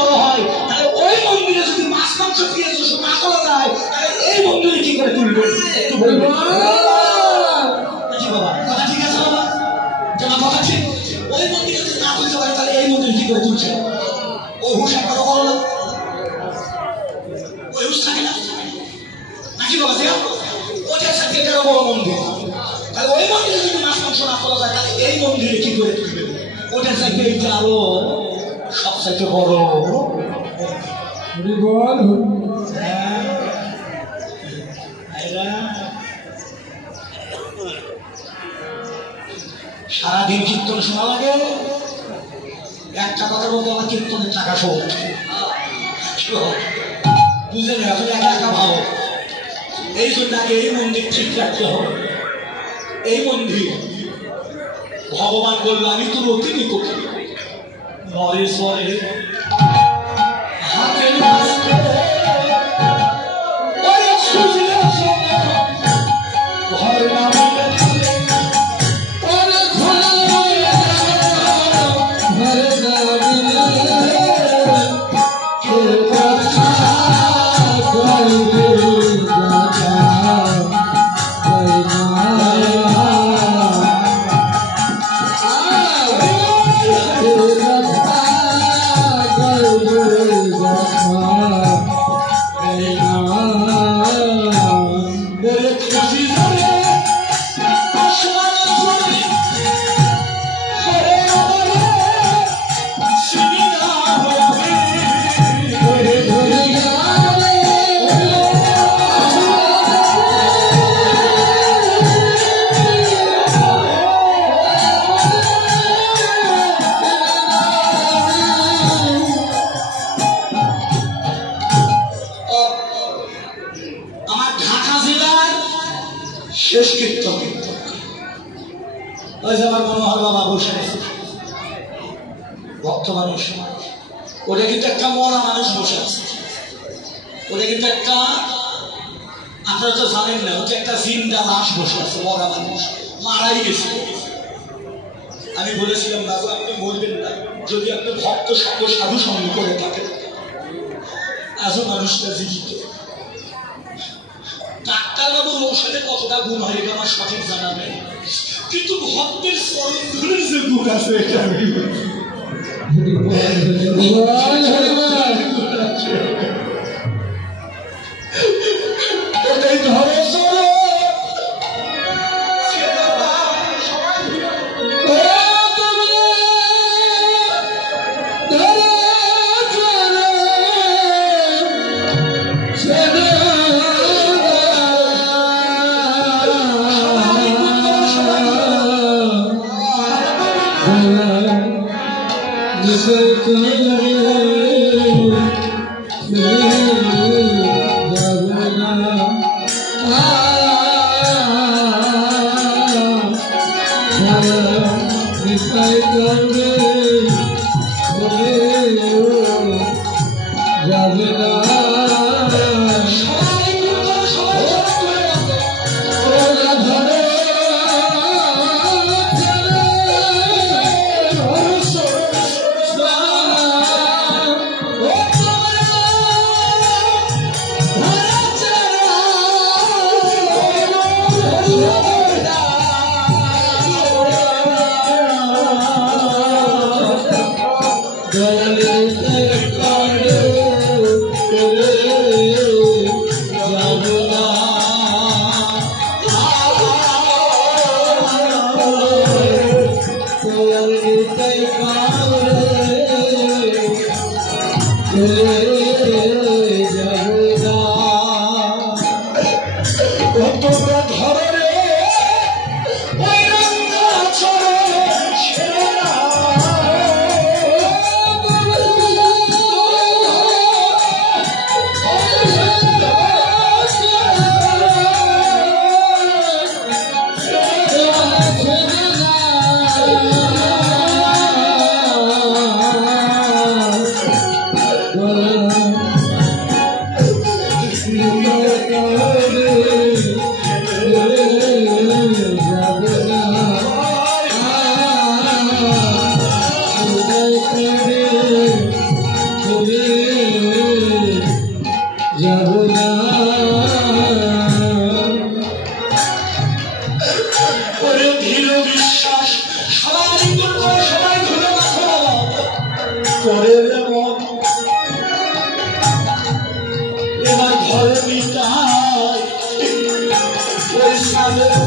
বড় হয়, তাহলে ওই মন্দিরে যদি মাছ মাংস পেঁয়াজ রসুন না করা যায়, তাহলে এই মন্দিরে কি করে তুলবে? একটু বলবেন বাবা, কথা ঠিক আছে বাবা? তোমার কথা ঠিক। ওই মন্দিরে যদি না তুলতে পারে, তাহলে এই মন্দিরে কি করে তুলছে? ওই হুশ একবার করো না, ওই হুশ থাকে না নাকি বাবা? ওটার সাথে এটারও বড় মন্দির, তাহলে ওই মন্দিরে যদি মাছ মাংস না করা যায়, তাহলে এই মন্দিরে কি করে তুলবে? ওটার সাথে এইটা আরো সবচাইতে বড়। সারাদিন কীর্তন শোনা লাগে, একটা কথার মধ্যে আমার কীর্তনের টাকা শোধ বুঝলেন? এখন একা একা ভালো, এই জন্য আগে এই মন্দির ঠিক রাখতে হবে। এই মন্দির ভগবান বলল আমি তোর অতি নিকট, ঘরে সরে হাতে ঘরে শেষ কীর্তন। ওই যে আমার মনোহর বাবা বসে আছে, ভক্ত মানুষ, ওটা কিন্তু একটা মরা মানুষ বসে আছে, ওটা কিন্তু একটা, আপনারা তো জানেন না, ওটা একটা জিন্দা লাশ বসে আছে, মরা মানুষ, মারাই গেছে। আমি বলেছিলাম বাবু আপনি বলবেন না, যদি আপনি ভক্ত সঙ্গ সাধু সঙ্গ করে থাকেন, আজও মানুষটা জীবিত। ডাক্তারবাবুর ঔষধে কতটা গুণ হয় এটা আমার সঠিক জানা নেই, কিন্তু ভক্তের চরণ ধরে যে গুণ আছে এটা আমি এটাই ধরে Well, করে যেমন এবার ঘরে বিটায় ওই সাদের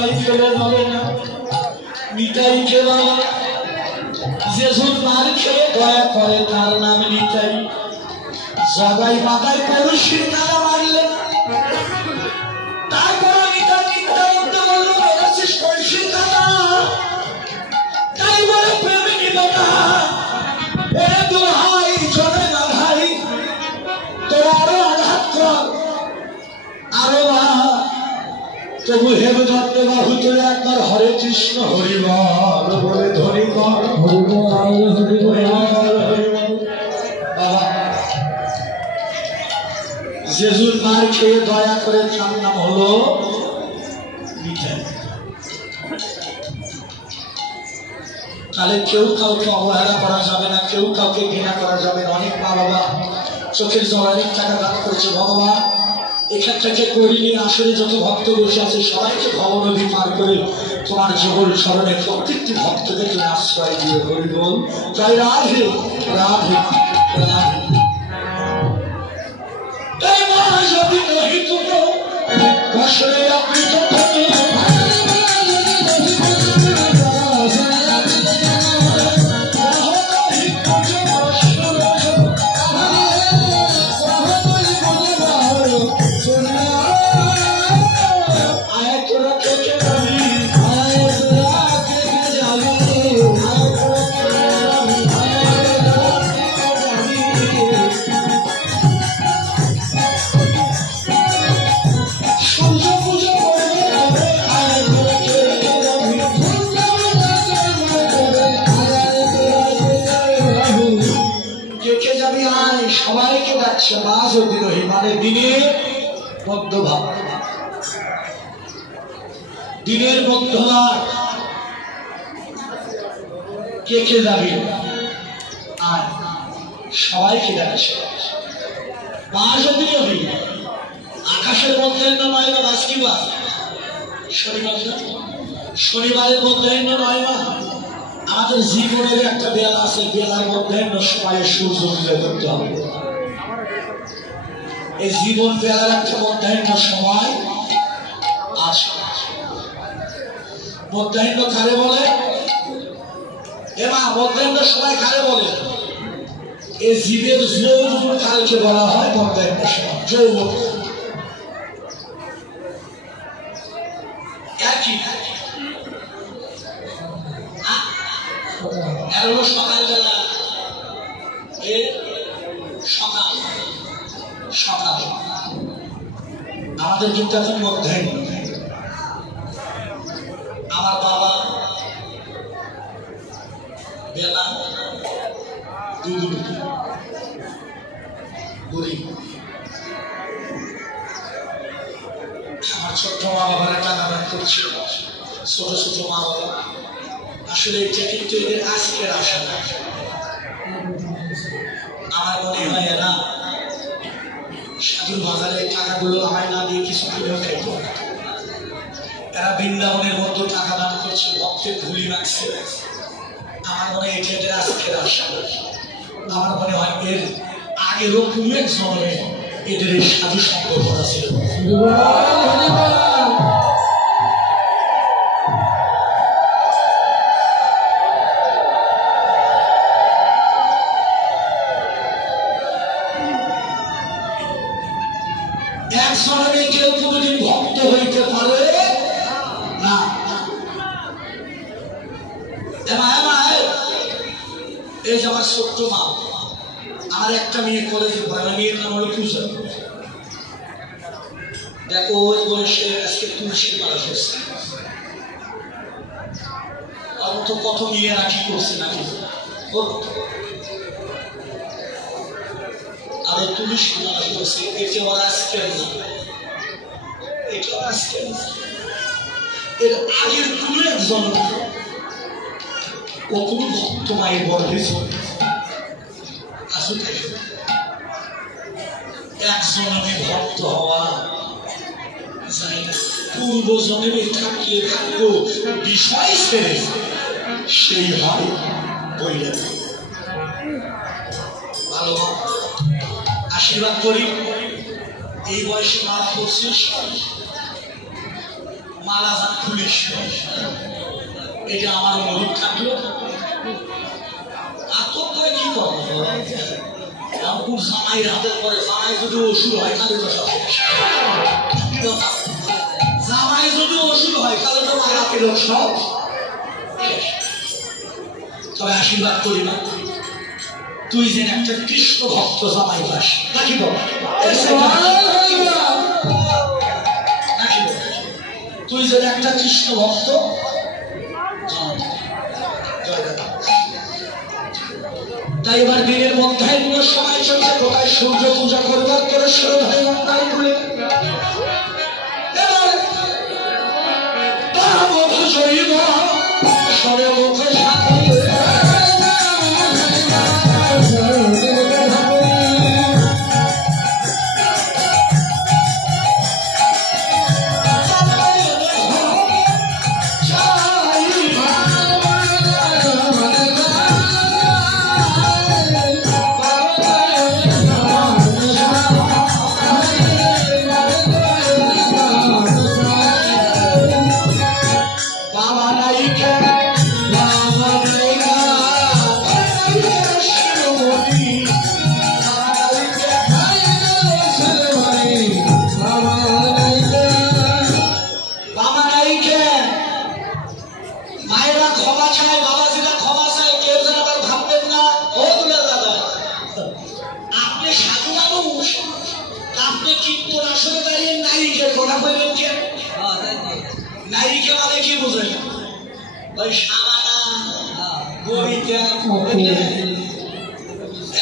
নিতাই ফেলে হবে না নিতাই কে বাবা যেসুর মার খেয়ে দয়া করে তার নাম নিতাই জগাই মাথায় পড়ুষির নাম মারলেন তারপর নিতাই নিতাই উঠতে বললো মেরেছিস পড়ুষির নামা তাই বলে প্রেমে নিব না এরে দোহাই চলে না ভাই তোরা আরো আঘাত কর আরো তবু হেবে ধরতে বাহু তোলে একবার হরে কৃষ্ণ হরিবল বলে ধরি কর বাবা জেসুর মার খেয়ে দয়া করে তার নাম হলো নিতাই তাহলে কেউ কাউকে অবহেলা করা যাবে না কেউ কাউকে ঘৃণা করা যাবে না অনেক মা বাবা চোখের জল অনেক টাকা দান করেছে ভগবান এখান থেকে করিনি আসলে যত ভক্ত বসে আছে সবাইকে ভব নদী পার করে তোমার যুগল স্মরণে প্রত্যেকটি ভক্তকে তুমি আশ্রয় দিয়ে হরি বল জয় রাধে রাধে রাধে বছরে আপনি সবাইকে ডাকছে মাঝ বিরোহী মানে দিনের মধ্যভাগ দিনের মধ্যভাগ কে কে যাবি আর সবাইকে ডাকছে মাঝ বিরোহী আকাশের মধ্যে নয় না বাস্কিবার শনিবারের মধ্যে নয় না আমাদের জীবনের একটা বেলা আছে বেলার মধ্যে সময়ে সূর্য উদয় করতে হবে এই জীবন বেলার একটা মধ্যাহ্ন সময় আছে মধ্যাহ্ন কারে বলে এমা মধ্যাহ্ন সময় কারে বলে এই জীবের যৌবন কালকে বলা হয় মধ্যাহ্ন সময় যৌবন একই সকালবেলা সকাল সকাল আমাদের কিন্তু এখন মধ্যাহ্ন আমার বাবা বেলা বুড়ি আমার ছোট্ট মা বাবার টাকা দান করছিল ছোট ছোট মা বাবা আসলে এটা কিন্তু এদের আজকের আশা না আমার মনে হয় এরা সাধুর বাজারে টাকাগুলো আমায় না দিয়ে কিছু কিনেও খাইত এরা বৃন্দাবনের মধ্যে টাকা দান করছে ভক্তের ধুলি রাখছে আমার মনে হয় এটা এদের আজকের আশা আমার মনে হয় এর আগেরও কোনো এক জন্মে এদের এই সাধু সম্পর্ক আছে একজনে কেউ কোনদিন ভক্ত হইতে পারে না এই যে আমার ছোট্ট মা আমার একটা মেয়ে কলেজে পড়ে না মেয়ের নাম হলো পূজা দেখো ওই বয়সে আজকে তুলসীর মালা করছে অত কত মেয়ে রাখি করছে নাকি আর তুলসী মালা করছে এটা ওরা আজকের না এটা আজকের এর আগের কোন একজন ও কোন ভক্ত মায়ের গর্ভে আসলে একজনে ভক্ত হওয়া যায় না পূর্ব জন্মে থাকলে ভাগ্য বিষয় ছেড়ে সেই হয় বইলে ভালো আশীর্বাদ করি এই বয়সে মারা পড়ছিস মালা যান পুলিশ, এটা আমার অনুরোধ থাকলো। আর তো করে কি করবো, কোন জামাইয়ের হাতের পরে জামাই যদি ওষুধ হয় তাহলে তো সব জামাই যদি ওষুধ হয় তাহলে তো মালা পেল সব। তবে আশীর্বাদ করি না, তুই যেন একটা কৃষ্ণ ভক্ত জামাই পাস নাকি বাবা, তুই যেন একটা কৃষ্ণ ভক্ত। তাই এবার দিনের মধ্যে এগুলো সময় চলছে, কোথায় সূর্য পূজা করবার করে খুলে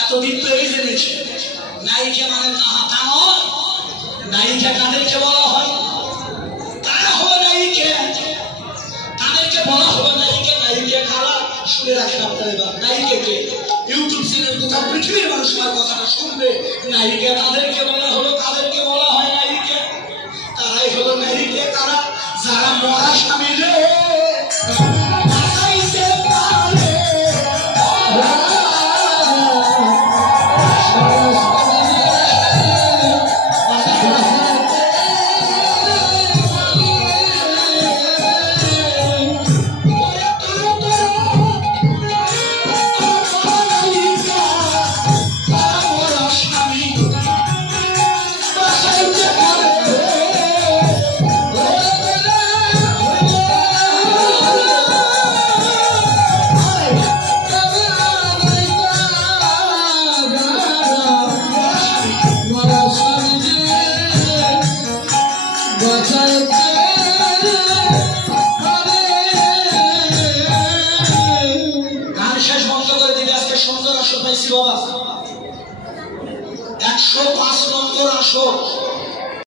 এতদিন তো এই জেনেছে নায়িকা মানে তা নয়। নায়িকা কাদেরকে বলা হয়? তারা হলো নায়িকা, তাদেরকে বলা হলো নায়িকা। নায়িকা কারা শুনে রাখেন আপনারা, এবার নায়িকাকে ইউটিউব চ্যানেল কোথাও পৃথিবীর মানুষ আমার কথাটা শুনবে। নায়িকা তাদেরকে বলা হলো, তাদেরকে বলা হয় নায়িকা। তারাই হলো নায়িকা, তারা যারা মরা স্বামীদের